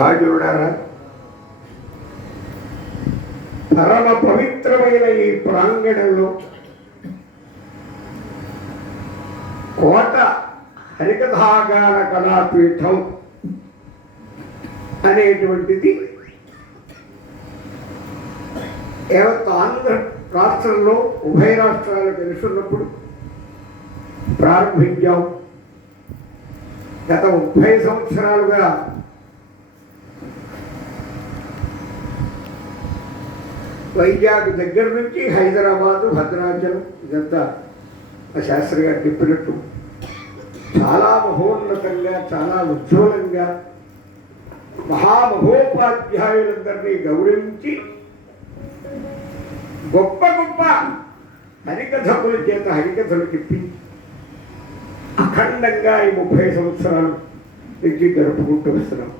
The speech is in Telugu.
భాగ్యుడారా, పరమ పవిత్రమైన ఈ ప్రాంగణంలో కోట హరికథాగాన కళాపీఠం అనేటువంటిది యావత్ ఆంధ్ర రాష్ట్రంలో ఉభయ రాష్ట్రాలు కలిసి ఉన్నప్పుడు ప్రారంభించాం. గత 30 సంవత్సరాలుగా వైజాగ్ దగ్గర నుంచి హైదరాబాదు, భద్రాచలం ఇదంతా శాస్త్రి గారు చెప్పినట్టు చాలా మహోన్నతంగా, చాలా ఉజ్వలంగా మహామహోపాధ్యాయులందరినీ గౌరవించి గొప్ప గొప్ప హరికథకుల చేత హరికథలు చెప్పి అఖండంగా ఈ 30 సంవత్సరాలు నుంచి జరుపుకుంటూ వస్తున్నాం.